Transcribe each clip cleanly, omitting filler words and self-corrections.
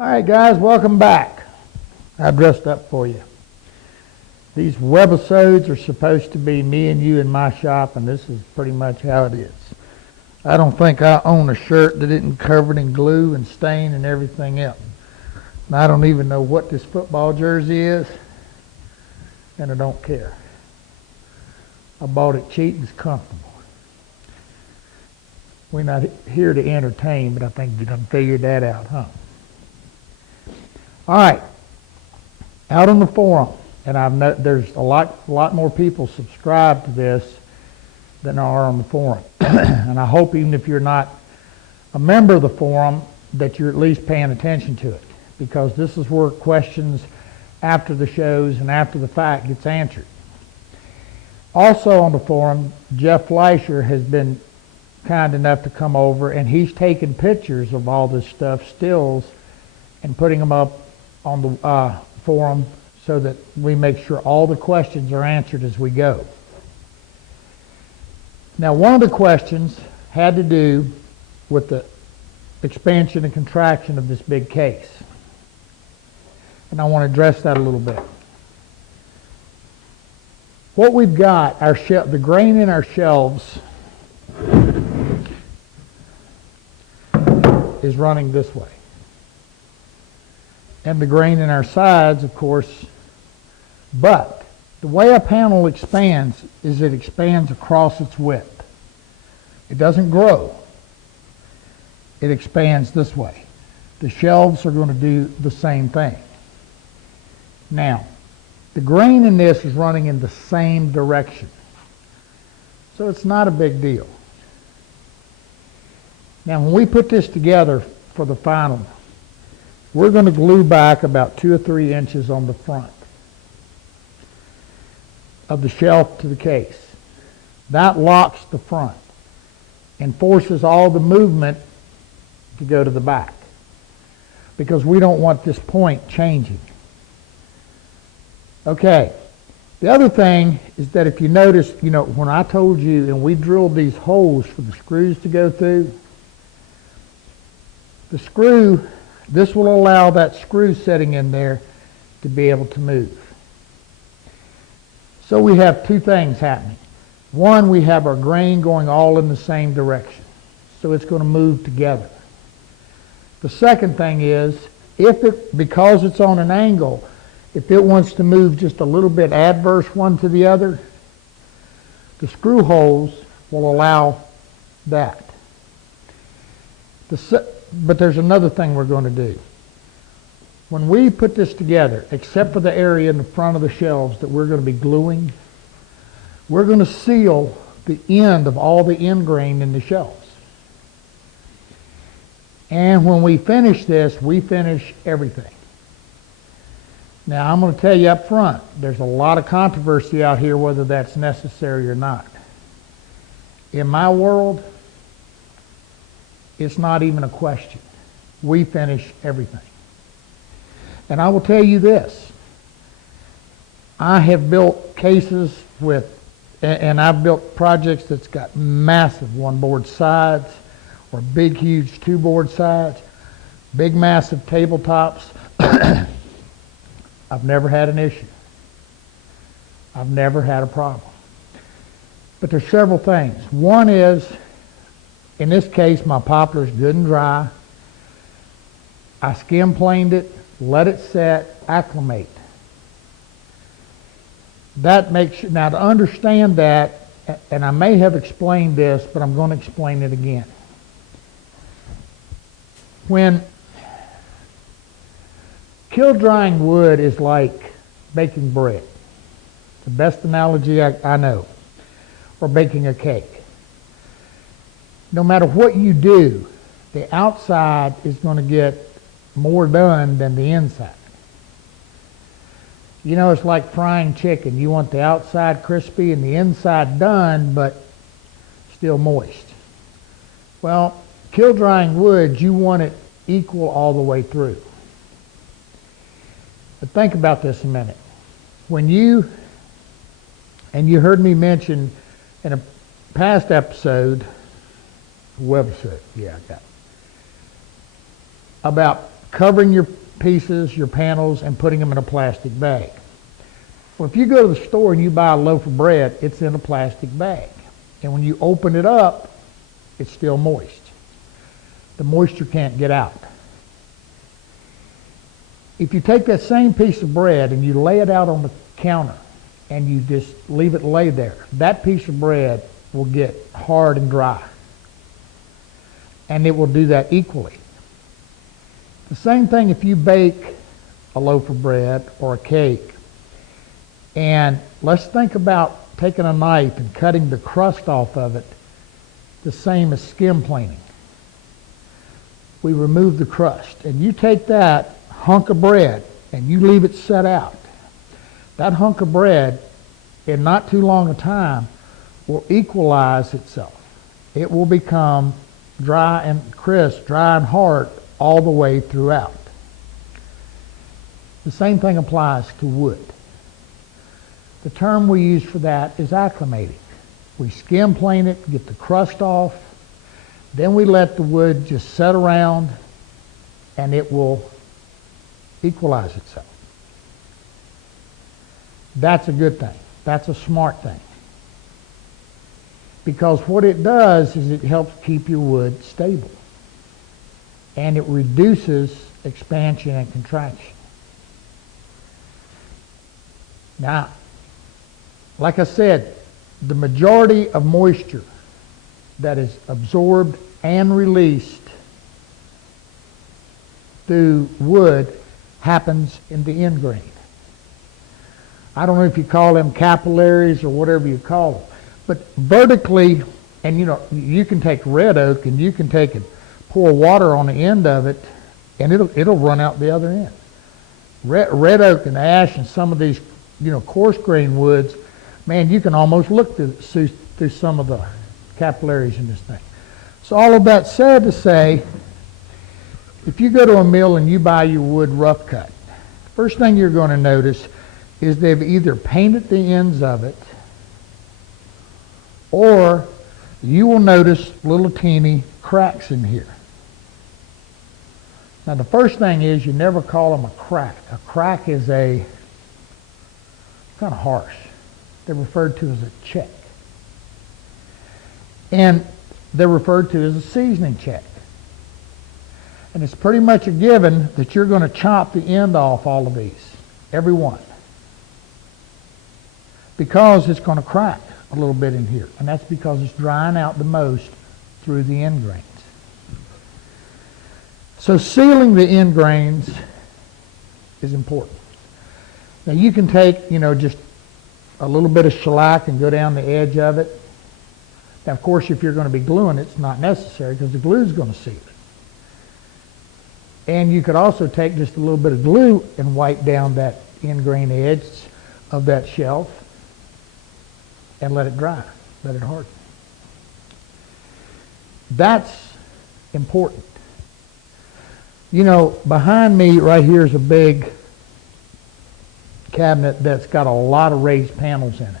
All right, guys, welcome back. I dressed up for you. These webisodes are supposed to be me and you in my shop, and this is pretty much how it is. I don't think I own a shirt that isn't covered in glue and stain and everything else. And I don't even know what this football jersey is, and I don't care. I bought it cheap and it's comfortable. We're not here to entertain, but I think you done figured that out, huh? All right, out on the forum, and there's a lot more people subscribed to this than are on the forum. And I hope even if you're not a member of the forum, that you're at least paying attention to it, because this is where questions after the shows and after the fact gets answered. Also on the forum, Jeff Fleischer has been kind enough to come over, and he's taken pictures of all this stuff, stills, and putting them up on the forum so that we make sure all the questions are answered as we go. Now, one of the questions had to do with the expansion and contraction of this big case. And I want to address that a little bit. What we've got, the grain in our shelves is running this way. And the grain in our sides, of course, but the way a panel expands is it expands across its width. It doesn't grow. It expands this way. The shelves are going to do the same thing. Now, the grain in this is running in the same direction. So it's not a big deal. Now, when we put this together for the final, we're going to glue back about 2 or 3 inches on the front of the shelf to the case. That locks the front and forces all the movement to go to the back, because we don't want this point changing. Okay, the other thing is that if you notice, when I told you and we drilled these holes for the screws to go through, the screw, this will allow that screw sitting in there to be able to move. So we have 2 things happening. One, we have our grain going all in the same direction, so it's going to move together. The second thing is, because it's on an angle, if it wants to move just a little bit adverse one to the other, the screw holes will allow that. But there's another thing we're going to do. When we put this together, except for the area in the front of the shelves that we're going to be gluing, we're going to seal the end of all the end grain in the shelves. And when we finish this, we finish everything. Now, I'm going to tell you up front, there's a lot of controversy out here whether that's necessary or not. In my world, it's not even a question. We finish everything. And I will tell you this. I have built cases and I've built projects that's got massive 1-board sides or big, huge 2-board sides, big, massive tabletops. I've never had an issue. I've never had a problem. But there's several things. One is, in this case, my poplar's good and dry. I skim planed it, let it set, acclimate. That makes, now to understand that, and I may have explained this, but I'm going to explain it again. When kiln drying wood is like baking bread, the best analogy I know, or baking a cake. No matter what you do, the outside is going to get more done than the inside. It's like frying chicken. You want the outside crispy and the inside done, but still moist. Well, kiln drying wood, you want it equal all the way through. But think about this a minute. And you heard me mention in a past episode, website, yeah, I got it, about covering your pieces, your panels, and putting them in a plastic bag. Well, if you go to the store and you buy a loaf of bread, it's in a plastic bag. And when you open it up, it's still moist. The moisture can't get out. If you take that same piece of bread and you lay it out on the counter and you just leave it lay there, that piece of bread will get hard and dry. And it will do that equally. The same thing if you bake a loaf of bread or a cake. And let's think about taking a knife and cutting the crust off of it, the same as skim planing. We remove the crust, and you take that hunk of bread and you leave it set out. That hunk of bread, in not too long a time, will equalize itself. It will become dry and crisp, dry and hard all the way throughout. The same thing applies to wood. The term we use for that is acclimating. We skim plane it, get the crust off, then we let the wood just set around and it will equalize itself. That's a good thing. That's a smart thing. Because what it does is it helps keep your wood stable. And it reduces expansion and contraction. Now, like I said, the majority of moisture that is absorbed and released through wood happens in the end grain. I don't know if you call them capillaries or whatever you call them, but vertically, and you can take red oak and you can take and pour water on the end of it and it'll run out the other end. Red oak and ash and some of these coarse grain woods, man, you can almost look through some of the capillaries in this thing. So all of that said to say, if you go to a mill and you buy your wood rough cut, first thing you're going to notice is they've either painted the ends of it or you will notice little teeny cracks in here. Now the first thing is you never call them a crack. A crack is kind of harsh. They're referred to as a check. And they're referred to as a seasoning check. And it's pretty much a given that you're going to chop the end off all of these, every one. Because it's going to crack a little bit in here. And that's because it's drying out the most through the end grains. So sealing the end grains is important. Now you can take, just a little bit of shellac and go down the edge of it. Now, of course, if you're going to be gluing it, it's not necessary because the glue is going to seal it. And you could also take just a little bit of glue and wipe down that end grain edge of that shelf and let it dry, let it harden. That's important. Behind me right here is a big cabinet that's got a lot of raised panels in it.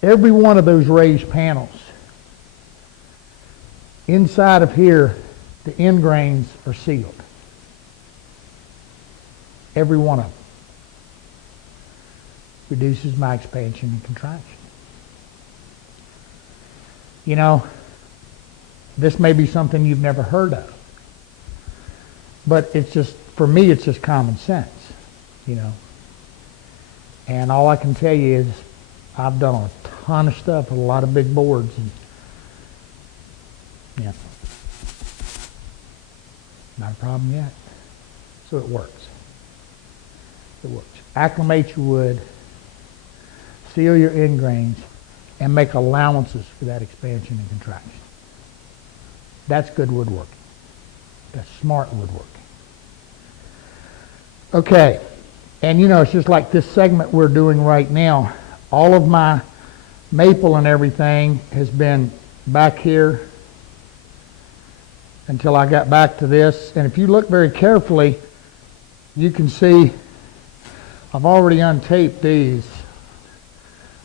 Every one of those raised panels, inside of here, the end grains are sealed. Every one of them. Reduces my expansion and contraction. This may be something you've never heard of. But it's just, for me, it's just common sense, And all I can tell you is I've done a ton of stuff with a lot of big boards. And, not a problem yet. So it works. It works. Acclimate your wood, seal your end grains, and make allowances for that expansion and contraction. That's good woodworking. That's smart woodworking. Okay, and it's just like this segment we're doing right now. All of my maple and everything has been back here until I got back to this. And if you look very carefully, you can see I've already untaped these,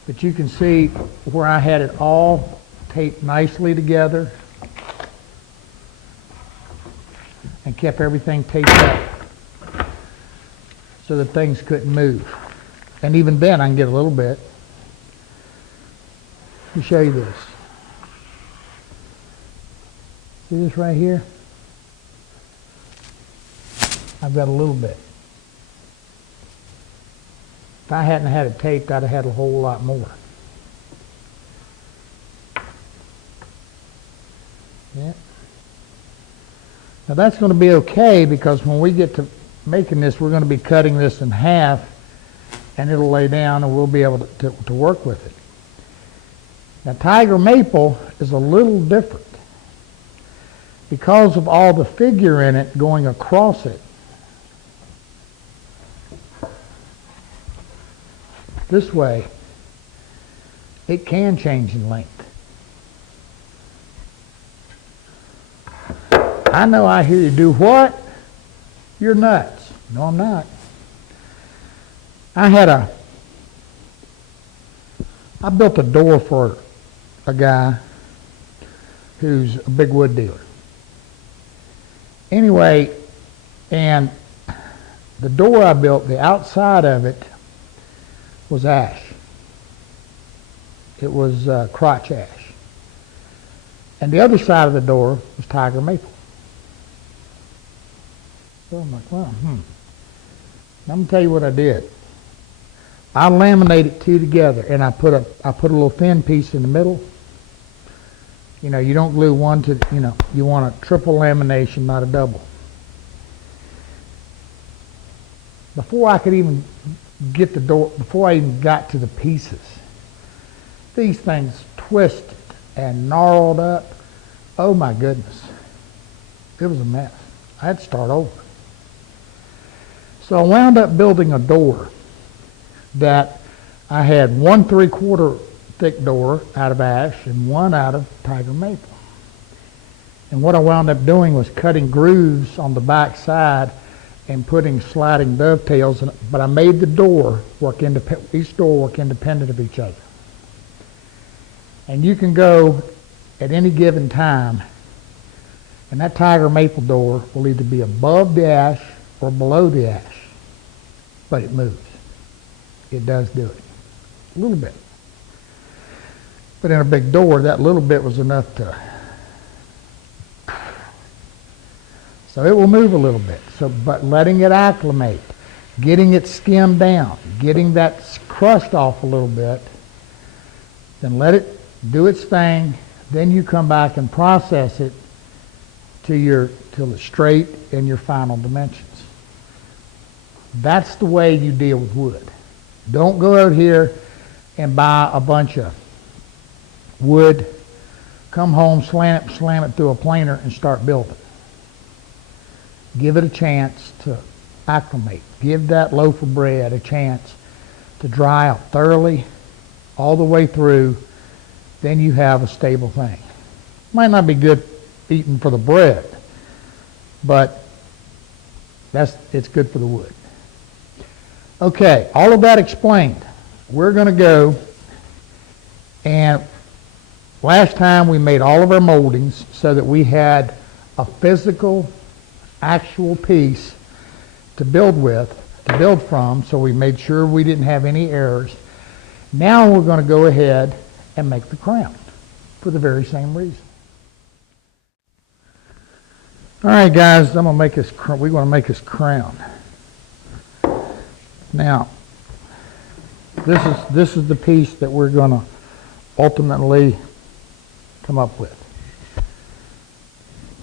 but you can see where I had it all taped nicely together. and kept everything taped up so that things couldn't move. And even then, I can get a little bit. Let me show you this. See this right here? I've got a little bit. If I hadn't had it taped, I'd have had a whole lot more. Yeah. Now that's going to be okay, because when we get to making this, we're going to be cutting this in half, and it'll lay down and we'll be able to work with it. Now tiger maple is a little different because of all the figure in it going across it. This way, it can change in length. I know I hear you do what? You're nuts. No, I'm not. I built a door for a guy who's a big wood dealer. Anyway, and the door I built, the outside of it was ash. It was crotch ash. And the other side of the door was tiger maple. So I'm like, well, I'm going to tell you what I did. I laminated two together, and I put a little thin piece in the middle. You know, you don't glue one to, you want a triple lamination, not a double. Before I could even get the door, before I even got to the pieces, these things twisted and gnarled up. Oh my goodness. It was a mess. I had to start over. So I wound up building a door that I had 1 3/4 thick door out of ash and one out of tiger maple. And what I wound up doing was cutting grooves on the back side and putting sliding dovetails in it, but I made the door work each door work independent of each other. And you can go at any given time, and that tiger maple door will either be above the ash or below the ash, but it moves. It does do it. A little bit. But in a big door, that little bit was enough to... So it will move a little bit. But letting it acclimate, getting it skimmed down, getting that crust off a little bit, then let it do its thing. Then you come back and process it till it's straight in your final dimensions. That's the way you deal with wood. Don't go out here and buy a bunch of wood, come home, slam it through a planer, and start building. Give it a chance to acclimate. Give that loaf of bread a chance to dry out thoroughly all the way through. Then you have a stable thing. Might not be good eating for the bread, but it's good for the wood. Okay, all of that explained. We're going to go, and last time we made all of our moldings so that we had a physical, actual piece to build from, so we made sure we didn't have any errors. Now we're going to go ahead and make the crown for the very same reason. All right, guys, we're going to make this crown. Now, this is the piece that we're going to ultimately come up with.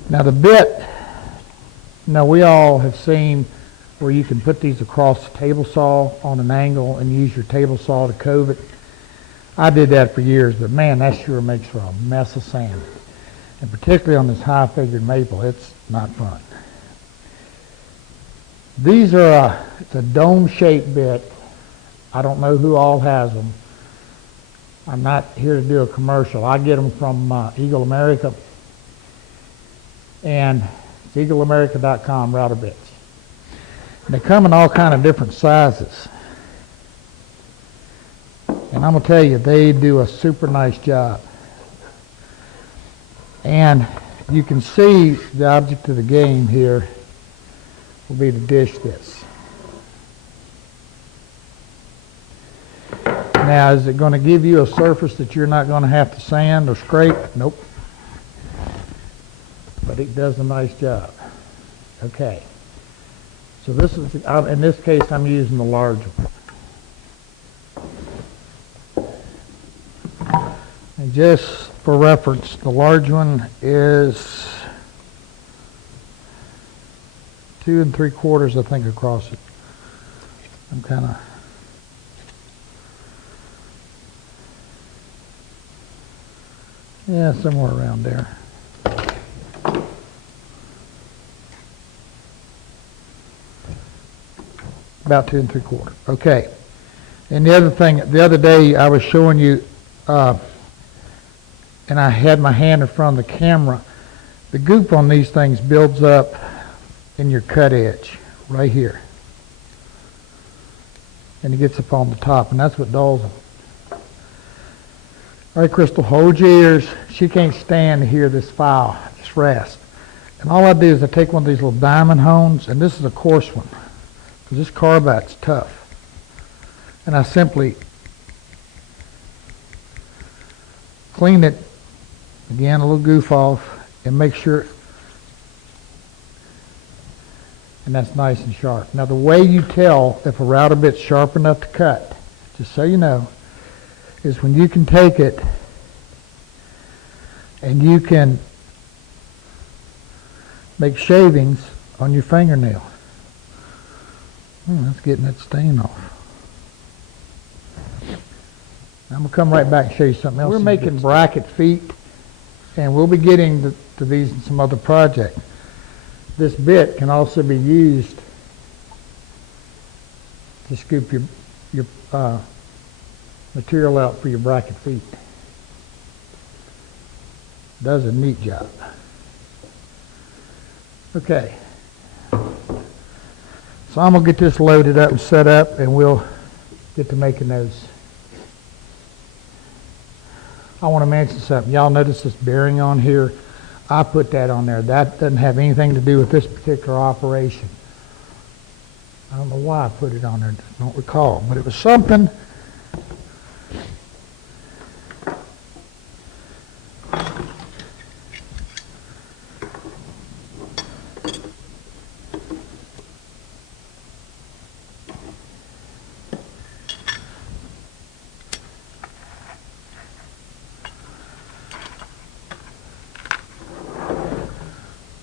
Now the bit, we all have seen where you can put these across the table saw on an angle and use your table saw to cove it. I did that for years, but man, that sure makes for a mess of sand. And particularly on this high-figured maple, it's not fun. These are it's a dome-shaped bit. I don't know who all has them. I'm not here to do a commercial. I get them from Eagle America, and it's eagleamerica.com router bits. And they come in all kind of different sizes. And I'm going to tell you, they do a super nice job. And you can see the object of the game here will be to dish this. Now, is it going to give you a surface that you're not going to have to sand or scrape? Nope. But it does a nice job. Okay. So this is, in this case, I'm using the large one. And just for reference, the large one is 2 3/4, I think, across it. I'm kind of somewhere around there. About 2 3/4. Okay. And the other thing, the other day I was showing you, and I had my hand in front of the camera. The goop on these things builds up in your cut edge, right here. And it gets up on the top, and that's what dulls them. All right, Crystal, hold your ears. She can't stand to hear this file. Just rest. And all I do is I take one of these little diamond hones, and this is a coarse one, because this carbite's tough. And I simply clean it, again, a little goof off, and make sure, and that's nice and sharp. Now, the way you tell if a router bit's sharp enough to cut, just so you know, is when you can take it and you can make shavings on your fingernail. That's getting that stain off. I'm going to come right back and show you something else. We're making bracket feet, and we'll be getting to these in some other project. This bit can also be used to scoop your material out for your bracket feet. Does a neat job. Okay. So I'm going to get this loaded up and set up, and we'll get to making those. I want to mention something. Y'all notice this bearing on here? I put that on there. That doesn't have anything to do with this particular operation. I don't know why I put it on there. I don't recall. But it was something.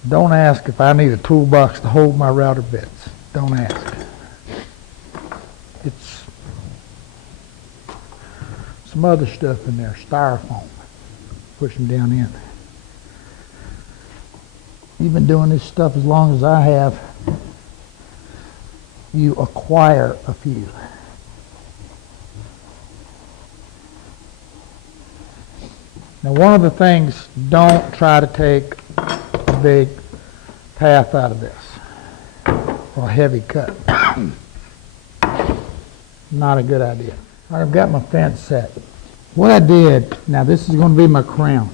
Don't ask if I need a toolbox to hold my router bits. Don't ask. It's some other stuff in there, styrofoam. Push them down in. You've been doing this stuff as long as I have. You acquire a few. Now, one of the things, don't try to take a big path out of this, or a heavy cut. Not a good idea. All right, I've got my fence set. What I did, now this is going to be my crown,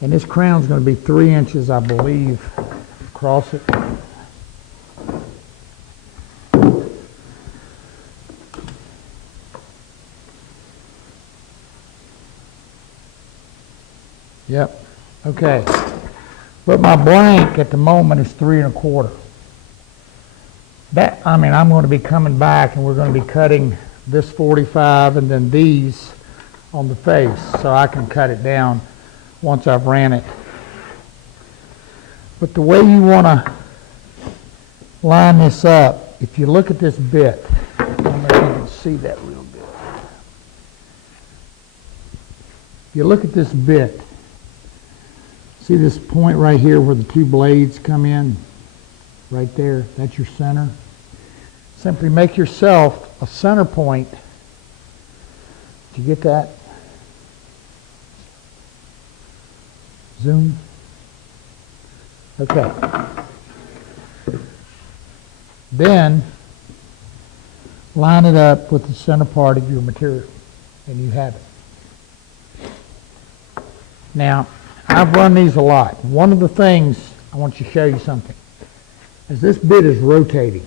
and this crown is going to be 3 inches, I believe, across it. Yep. Okay. But my blank at the moment is 3 1/4. That, I mean, I'm going to be coming back and we're going to be cutting this 45 and then these on the face, so I can cut it down once I've ran it. But the way you want to line this up, if you look at this bit, I don't know if you can see that real good. If you look at this bit, see this point right here where the 2 blades come in? Right there, that's your center. Simply make yourself a center point. Did you get that? Zoom. Okay. Then line it up with the center part of your material, and you have it. Now, I've run these a lot. One of the things, I want to show you something, is this bit is rotating.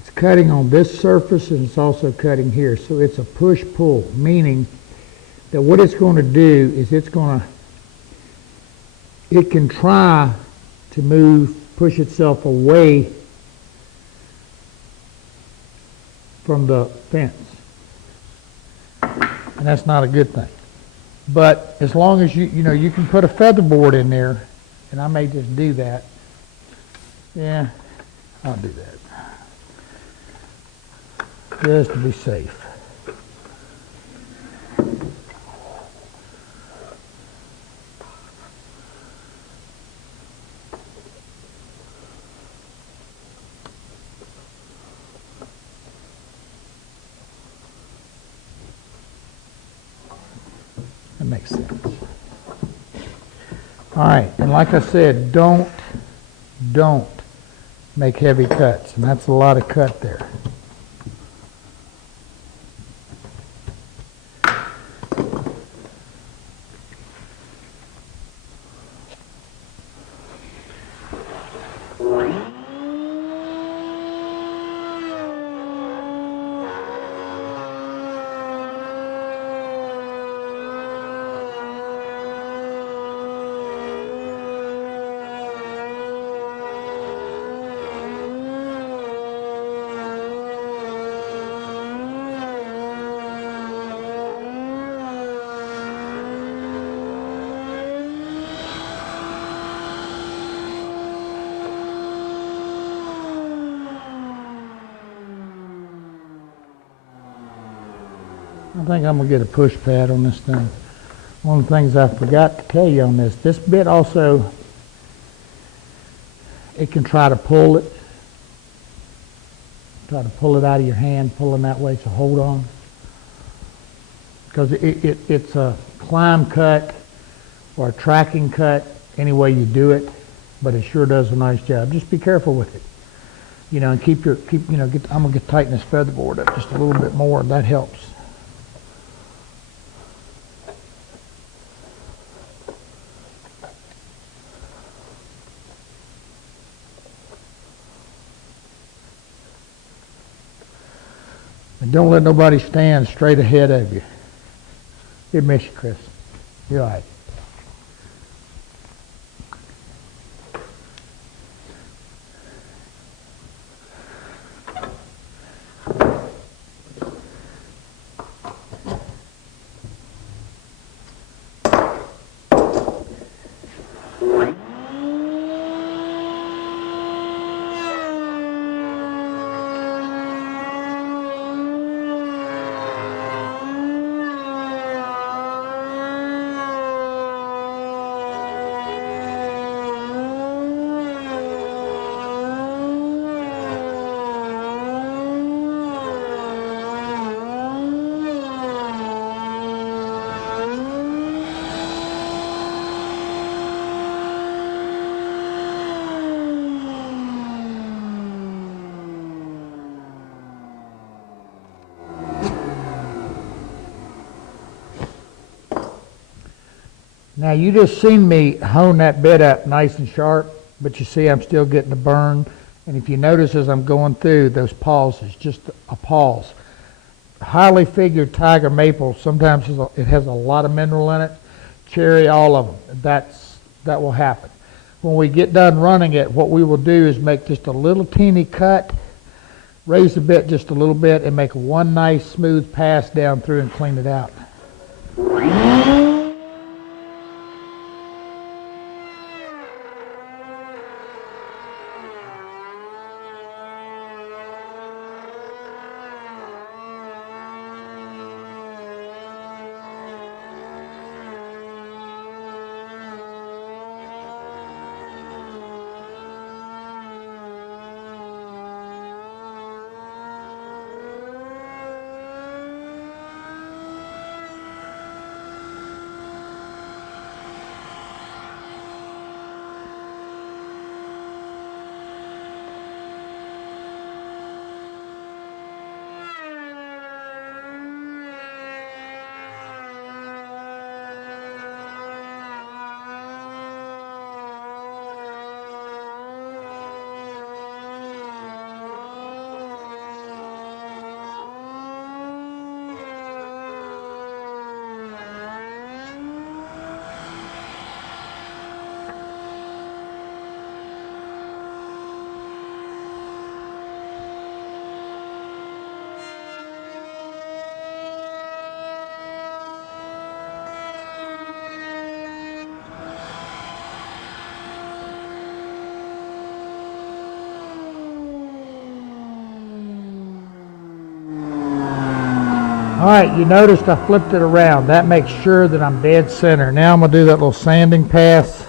It's cutting on this surface and it's also cutting here. So it's a push-pull, meaning that what it's going to do is it can try to push itself away from the fence. And that's not a good thing. But as long as you can put a feather board in there, and I may just do that. Yeah, I'll do that. Just to be safe. That makes sense. All right, and like I said, don't make heavy cuts, and that's a lot of cut there. I think I'm going to get a push pad on this thing. One of the things I forgot to tell you on this bit also, it can try to pull it. Try to pull it out of your hand, pulling that way, so hold on. Because it's a climb cut or a tracking cut, any way you do it, but it sure does a nice job. Just be careful with it. And I'm going to tighten this feather board up just a little bit more, and that helps. And don't let nobody stand straight ahead of you. He'll miss you, Chris. You're all right. Now you just seen me hone that bit up nice and sharp, but you see I'm still getting the burn. And if you notice as I'm going through those pauses, just a pause. Highly figured tiger maple, sometimes it has a lot of mineral in it. Cherry, all of them. That will happen. When we get done running it, what we will do is make just a little teeny cut, raise the bit just a little bit, and make one nice smooth pass down through and clean it out. All right, you noticed I flipped it around. That makes sure that I'm dead center. Now I'm going to do that little sanding pass.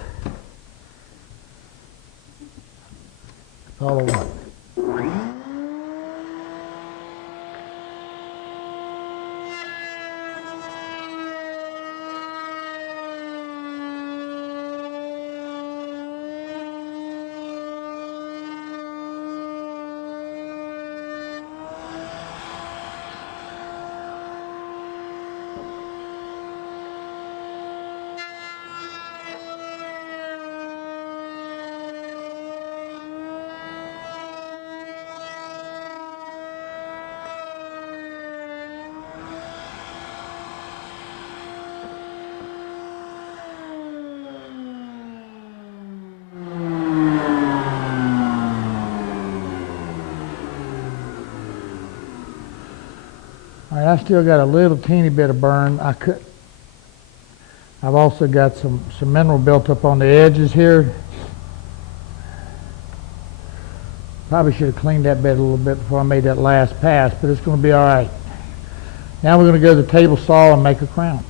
That's all I want. All right, I still got a little teeny bit of burn. I've also got some mineral built up on the edges here. Probably should have cleaned that bed a little bit before I made that last pass, but it's going to be all right. Now we're going to go to the table saw and make a crown.